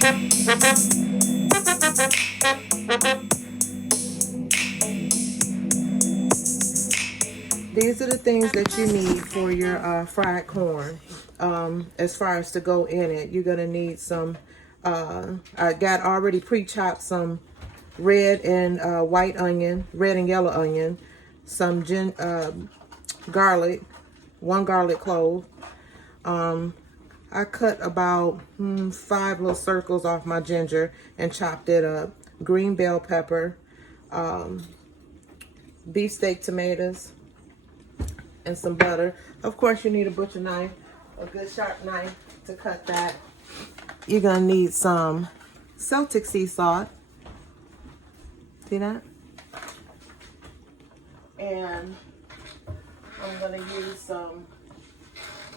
These are the things that you need for your fried corn. As far as to go in it, you're gonna need some. I got already pre-chopped some red and white onion, red and yellow onion, some garlic, 1 garlic clove. I cut about 5 little circles off my ginger and chopped it up. Green bell pepper, beefsteak tomatoes, and some butter. Of course, you need a butcher knife, a good sharp knife to cut that. You're gonna need some Celtic sea salt. See that? And I'm gonna use some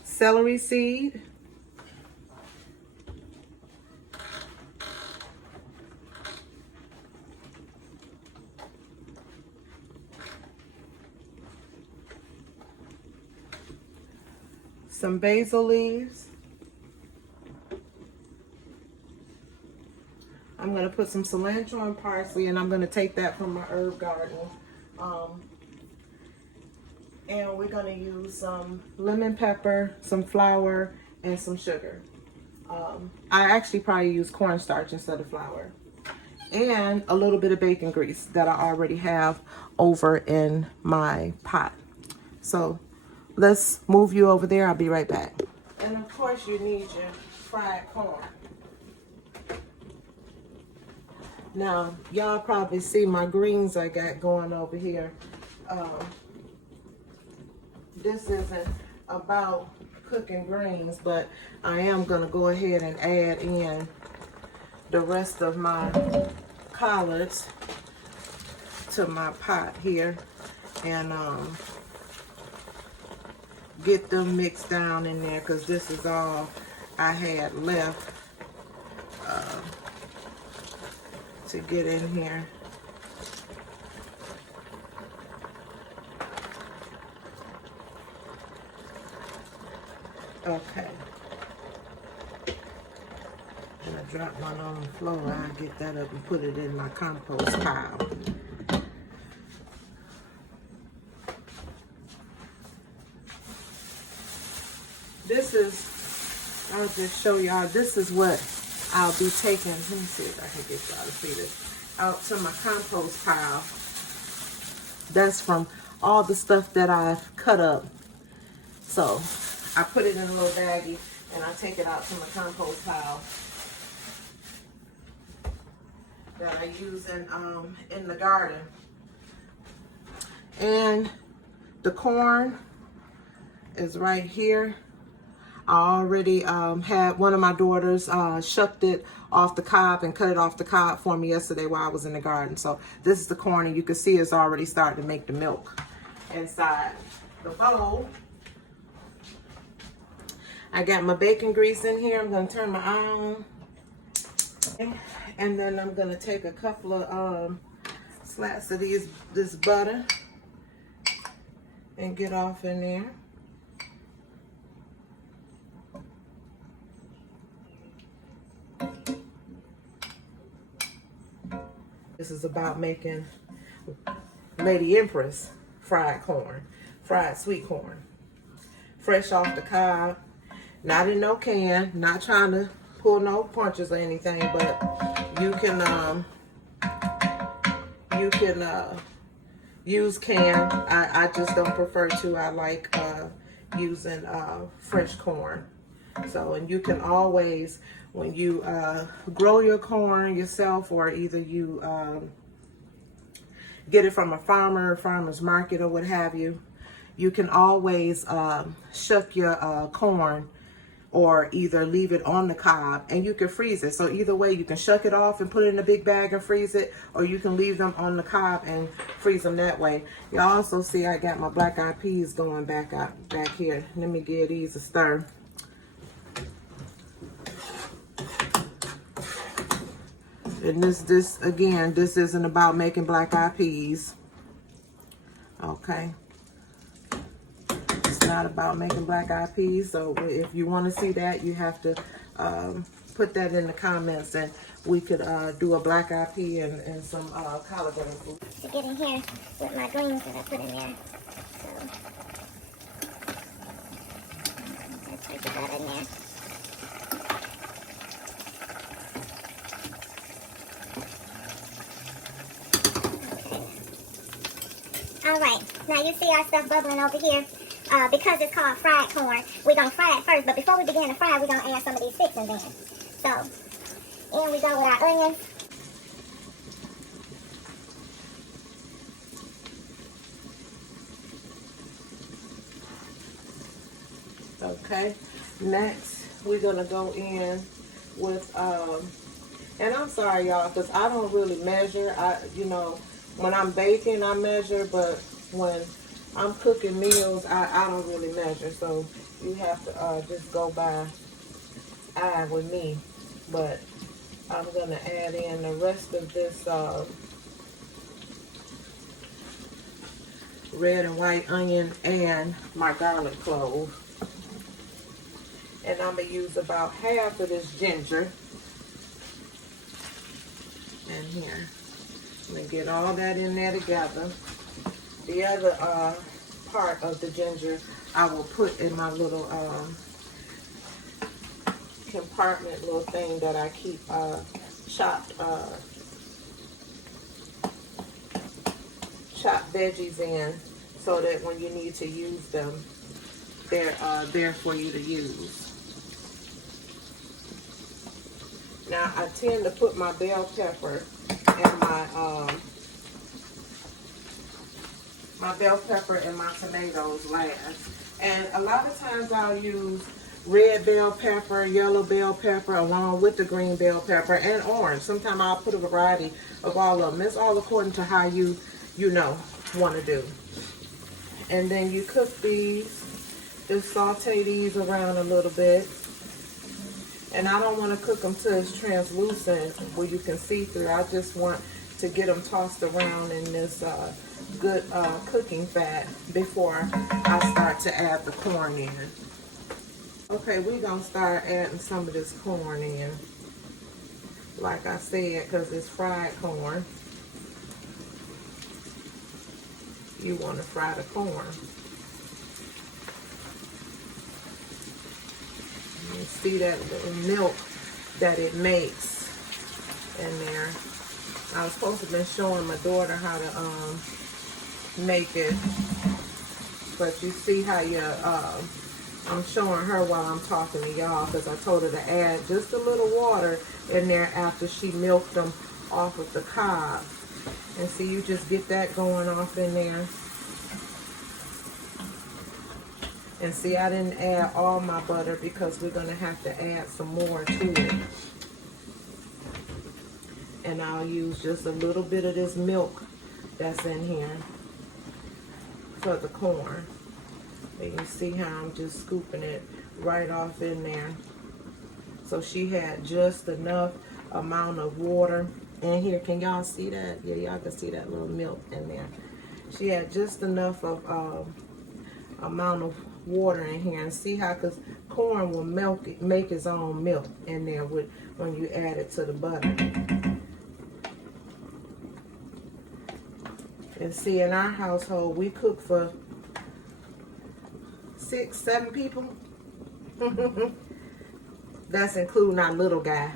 celery seed. Some basil leaves. I'm going to put some cilantro and parsley, and I'm going to take that from my herb garden. And we're going to use some lemon pepper, some flour, and some sugar. I actually probably use cornstarch instead of flour. And a little bit of bacon grease that I already have over in my pot. So let's move you over there. I'll be right back. And of course you need your fried corn. Now, y'all probably see my greens I got going over here. This isn't about cooking greens, but I am gonna go ahead and add in the rest of my collards to my pot here and get them mixed down in there, because this is all I had left to get in here. Okay. And I dropped one on the floor. I'll get that up and put it in my compost pile. This is, I'll just show y'all, this is what I'll be taking. Let me see if I can get y'all to see this. Out to my compost pile. That's from all the stuff that I've cut up. So I put it in a little baggie and I take it out to my compost pile that I use in the garden. And the corn is right here. I already had one of my daughters shucked it off the cob and cut it off the cob for me yesterday while I was in the garden. So this is the corn, and you can see it's already starting to make the milk inside the bowl. I got my bacon grease in here. I'm going to turn my eye on. And then I'm going to take a couple of slats of this butter and get off in there. This is about making Lady Empress fried corn, fried sweet corn. Fresh off the cob, not in no can, not trying to pull no punches or anything, but you can use can. I just don't prefer to. I like using fresh corn. So, and you can always, when you grow your corn yourself, or either you get it from a farmer's market or what have you, you can always shuck your corn or either leave it on the cob, and you can freeze it. So either way, you can shuck it off and put it in a big bag and freeze it, or you can leave them on the cob and freeze them that way. You also see I got my black eyed peas going back here. Let me give these a stir. And this again, this isn't about making black eyed peas. Okay. It's not about making black eyed peas. So if you want to see that, you have to put that in the comments, and we could do a black eyed pea and some collard green food. To get in here with my greens that I put in there. So let's put that in there. Alright, now you see our stuff bubbling over here. Because it's called fried corn, we're going to fry it first. But before we begin to fry, we're going to add some of these fixings in. So, in we go with our onions. Okay, next we're going to go in with, and I'm sorry y'all, because I don't really measure. You know, when I'm baking, I measure, but when I'm cooking meals, I don't really measure, so you have to just go by eye with me. But I'm going to add in the rest of this red and white onion and my garlic clove. And I'm going to use about half of this ginger in here. I'm going to get all that in there together. The other part of the ginger I will put in my little compartment little thing that I keep chopped veggies in, so that when you need to use them, they're there for you to use. Now I tend to put my bell pepper and my tomatoes last. And a lot of times I'll use red bell pepper, yellow bell pepper, along with the green bell pepper, and orange. Sometimes I'll put a variety of all of them. It's all according to how you want to do. And then you cook these, just saute these around a little bit. And I don't want to cook them till it's translucent where you can see through. I just want to get them tossed around in this good cooking fat before I start to add the corn in. Okay, we're going to start adding some of this corn in. Like I said, because it's fried corn. You want to fry the corn. You see that little milk that it makes in there. I was supposed to have been showing my daughter how to make it, but you see how I'm showing her while I'm talking to y'all, because I told her to add just a little water in there after she milked them off of the cob. And see, you just get that going off in there. And see, I didn't add all my butter because we're going to have to add some more to it. And I'll use just a little bit of this milk that's in here for the corn. And you see how I'm just scooping it right off in there. So she had just enough amount of water in here. Can y'all see that? Yeah, y'all can see that little milk in there. She had just enough of amount of water in here, and see how, because corn will make its own milk in there when you add it to the butter. And see, in our household we cook for 6, 7 people. That's including our little guy.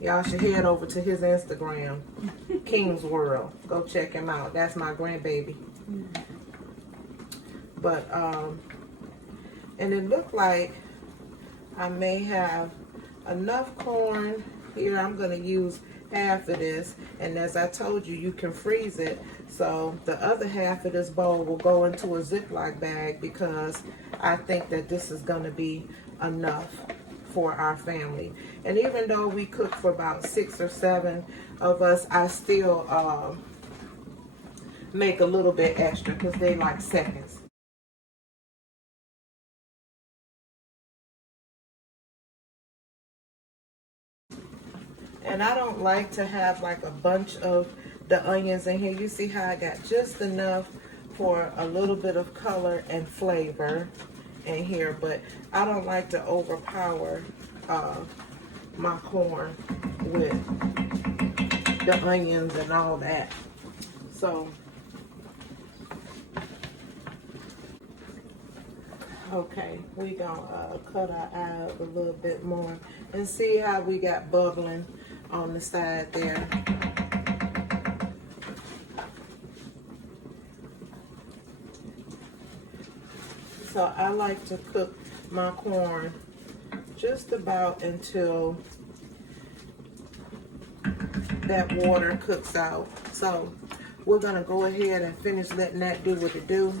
Y'all should head over to his Instagram, King's World. Go check him out. That's my grandbaby. But and it looked like I may have enough corn here. I'm going to use half of this, and as I told you, you can freeze it, so the other half of this bowl will go into a Ziploc bag, because I think that this is going to be enough for our family. And even though we cook for about 6 or 7 of us, I still make a little bit extra, because they like seconds. And I don't like to have like a bunch of the onions in here. You see how I got just enough for a little bit of color and flavor in here, but I don't like to overpower my corn with the onions and all that. So, okay, we gonna cut our eye up a little bit more and see how we got bubbling on the side there. So I like to cook my corn just about until that water cooks out. So we're gonna go ahead and finish letting that do what it do.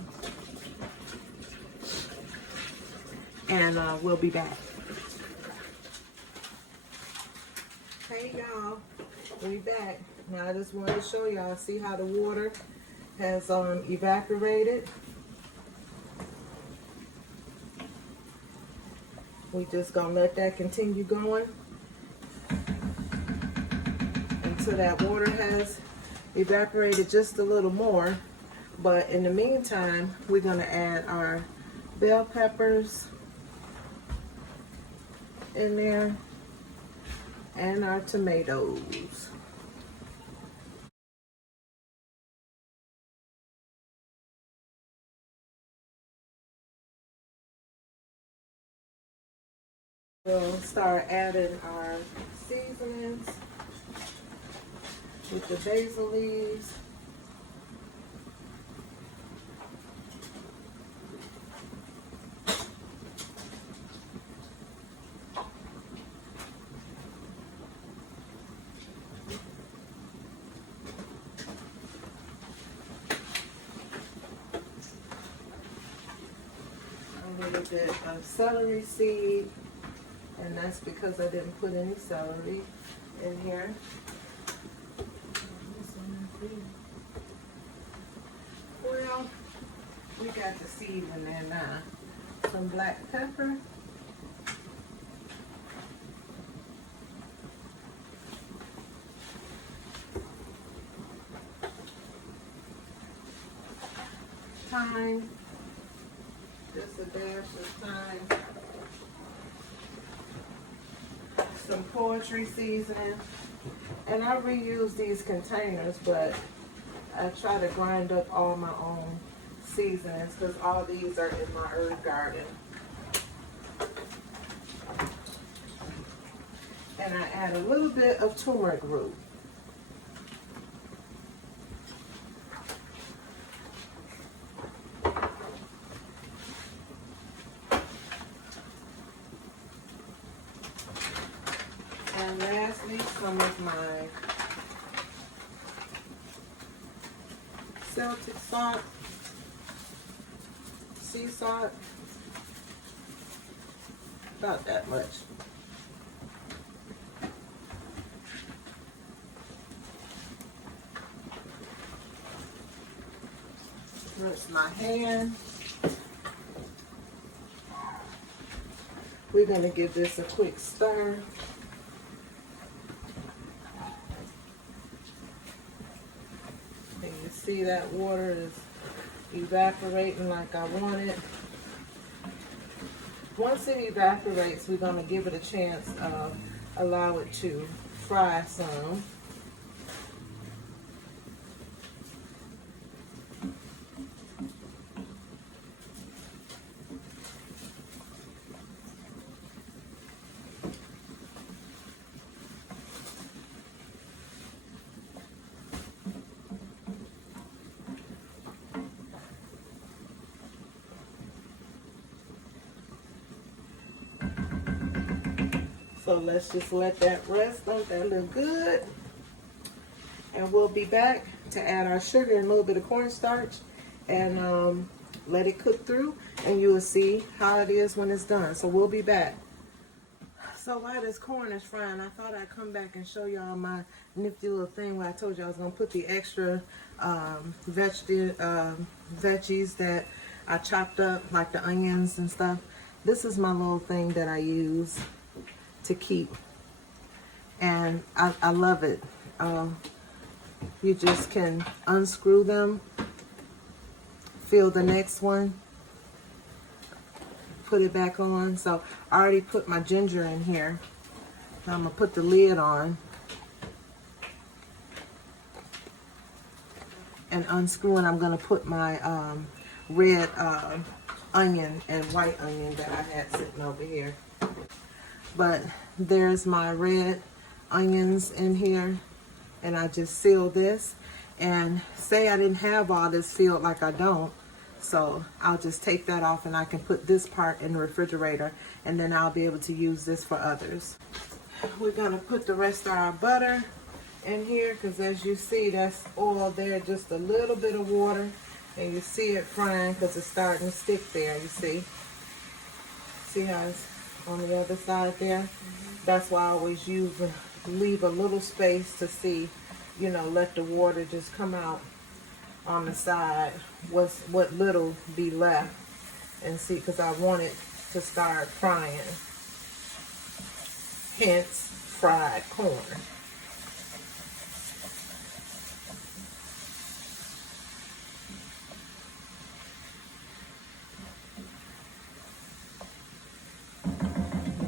And we'll be back. Hey y'all, we back. Now I just wanted to show y'all, see how the water has evaporated. We just gonna let that continue going until that water has evaporated just a little more. But in the meantime, we're gonna add our bell peppers in there and our tomatoes. We'll start adding our seasonings with the basil leaves. A little bit of celery seed. And that's because I didn't put any celery in here. Well, we got the seed in there now. Some black pepper. Thyme. Just a dash of thyme. Some poultry seasoning, and I reuse these containers, but I try to grind up all my own seasonings because all these are in my herb garden. And I add a little bit of turmeric root. And lastly, some of my Celtic salt, sea salt, about that much. Rinse my hand. We're going to give this a quick stir. And you see that water is evaporating like I want it. Once it evaporates, we're going to give it a chance of allow it to fry some. So let's just let that rest. Don't that look good? And we'll be back to add our sugar and a little bit of cornstarch and let it cook through, and you will see how it is when it's done. So we'll be back. So while this corn is frying, I thought I'd come back and show y'all my nifty little thing where I told you I was going to put the extra veggies that I chopped up, like the onions and stuff. This is my little thing that I use to keep, and I love it. You just can unscrew them, fill the next one, put it back on. So I already put my ginger in here. I'm gonna put the lid on and unscrew, and I'm gonna put my red onion and white onion that I had sitting over here. But there's my red onions in here, and I just seal this. And say I didn't have all this sealed, like I don't, so I'll just take that off and I can put this part in the refrigerator, and then I'll be able to use this for others. We're gonna put the rest of our butter in here, because as you see, that's all there, just a little bit of water, and you see it frying because it's starting to stick there. You see how it's on the other side there? That's why I always leave a little space to see, you know, let the water just come out on the side, what little be left, and see, because I want it to start frying, hence fried corn.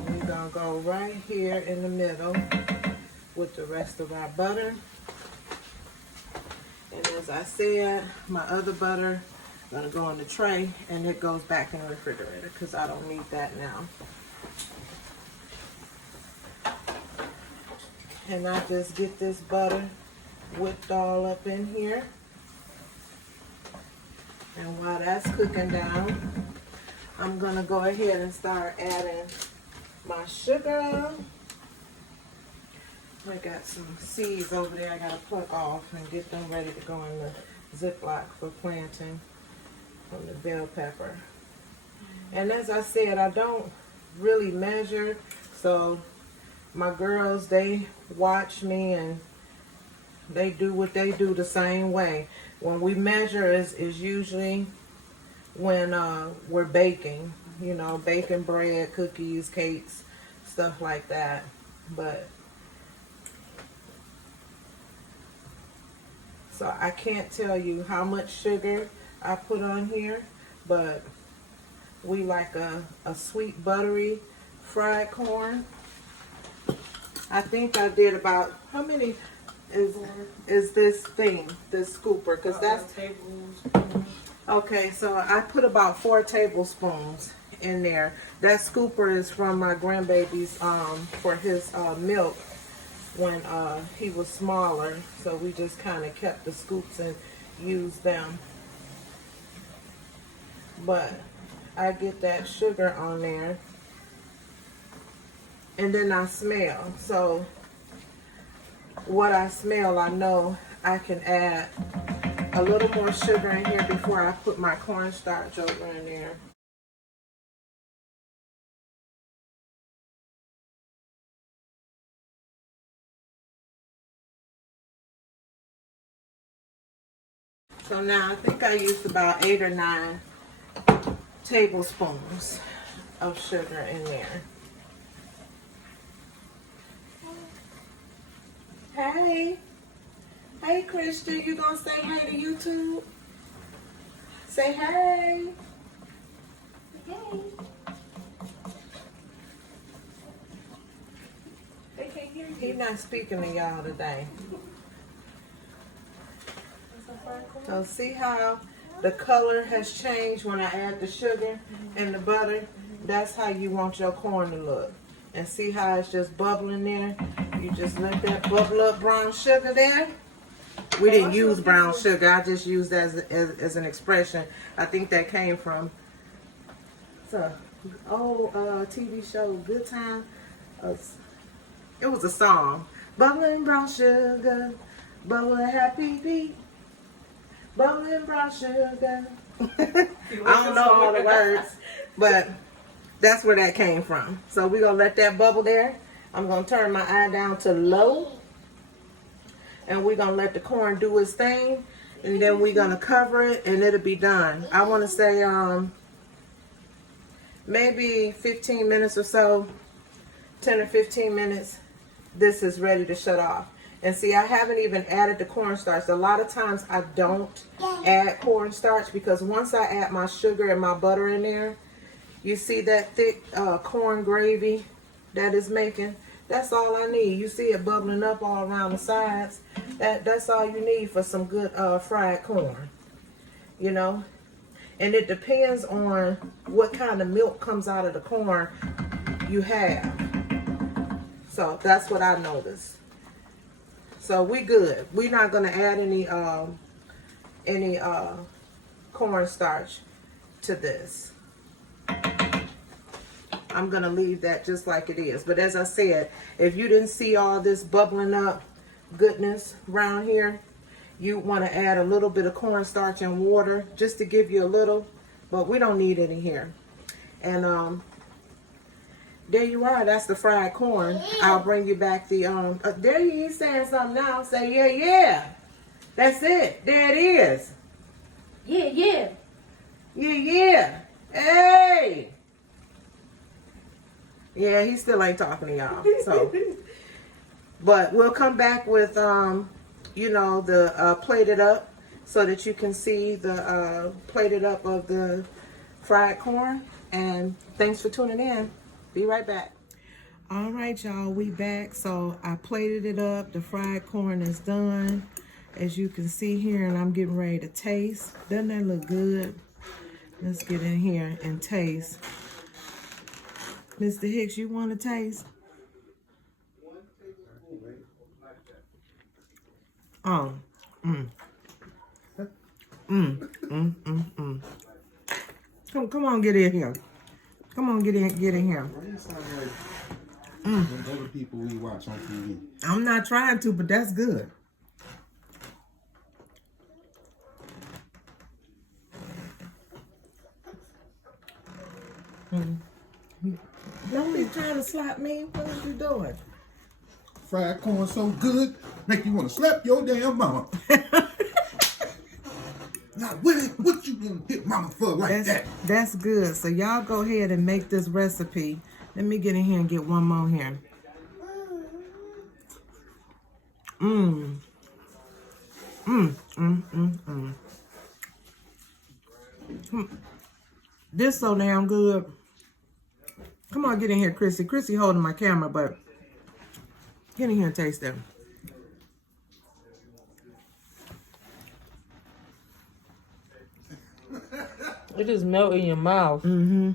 We're gonna go right here in the middle with the rest of our butter. And as I said, my other butter gonna go in the tray, and it goes back in the refrigerator because I don't need that now. And I just get this butter whipped all up in here. And while that's cooking down, I'm gonna go ahead and start adding my sugar. I got some seeds over there I gotta pluck off and get them ready to go in the Ziploc for planting from the bell pepper. And as I said, I don't really measure, so my girls, they watch me and they do what they do the same way. When we measure is usually when we're baking, you know, baking bread, cookies, cakes, stuff like that. But so I can't tell you how much sugar I put on here, but we like a sweet buttery fried corn. I think I did about, how many is this thing, this scooper? Because that's tablespoons. okay. So I put about 4 tablespoons in there. That scooper is from my grandbaby's for his milk when he was smaller. So we just kind of kept the scoops and used them. But I get that sugar on there. And then I smell. So what I smell, I know I can add a little more sugar in here before I put my cornstarch over in there. So now I think I used about 8 or 9 tablespoons of sugar in there. Hey. Hey, Christian, you gonna say hey to YouTube? Say hey. Hey. They can't hear you. He's not speaking to y'all today. So see how the color has changed when I add the sugar and the butter? That's how you want your corn to look. And see how it's just bubbling there? You just let that bubble up brown sugar there. We didn't use brown sugar. I just used that as an expression. I think that came from an old TV show, Good Time. It was a song. Bubbling brown sugar, bubbling happy beat, bubbling brown sugar. I don't know all the words, but that's where that came from. So we're going to let that bubble there. I'm going to turn my eye down to low. And we're going to let the corn do its thing. And then we're going to cover it and it'll be done. I want to say maybe 15 minutes or so, 10 or 15 minutes, this is ready to shut off. And see, I haven't even added the cornstarch. A lot of times I don't add cornstarch because once I add my sugar and my butter in there, You see that thick corn gravy that is making? That's all I need. You see it bubbling up all around the sides. That's all you need for some good fried corn. You know? And it depends on what kind of milk comes out of the corn you have. So that's what I noticed. So we good. We're not gonna add any cornstarch to this. I'm gonna leave that just like it is. But as I said, if you didn't see all this bubbling up goodness around here, you want to add a little bit of cornstarch and water just to give you a little, but we don't need any here. And there you are. That's the fried corn. I'll bring you back the there he's saying something now. Say yeah. That's it. There it is. Yeah. Hey. Yeah, he still ain't talking to y'all. So, but we'll come back with you know, the plated up so that you can see the plated up of the fried corn. And thanks for tuning in. Be right back. All right, y'all, we back. So I plated it up. The fried corn is done, as you can see here, and I'm getting ready to taste. Doesn't that look good? Let's get in here and taste. Mr. Hicks, you want to taste? Oh, Come on, get in here. Come on, get in here. Other people we watch on TV. I'm not trying to, but that's good. Don't be trying to slap me. What are you doing? Fried corn so good, make you want to slap your damn mama. Now, what you gonna hit mama for like that? That's good. So y'all go ahead and make this recipe. Let me get in here and get one more here. This so damn good. Come on, get in here, Chrissy. Chrissy holding my camera, but get in here and taste them. It just melt in your mouth. Get me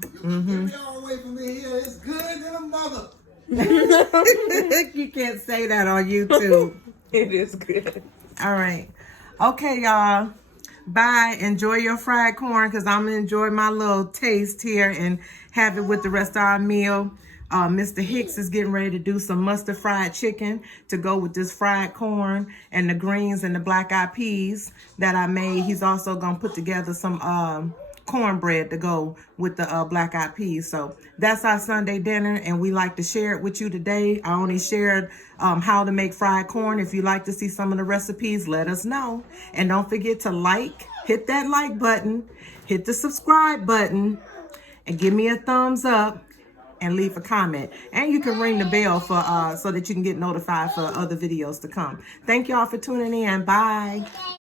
all away from me here. It's good than a mother. You can't say that on YouTube. It is good. All right. Okay, y'all. Bye. Enjoy your fried corn, because I'm going to enjoy my little taste here and have it with the rest of our meal. Mr. Hicks is getting ready to do some mustard fried chicken to go with this fried corn and the greens and the black eyed peas that I made. He's also going to put together some cornbread to go with the black eyed peas. So that's our Sunday dinner, and we like to share it with you today. I only shared how to make fried corn. If you like to see some of the recipes, let us know. And don't forget to hit that like button, hit the subscribe button, and give me a thumbs up and leave a comment. And you can ring the bell for so that you can get notified for other videos to come. Thank y'all for tuning in. Bye.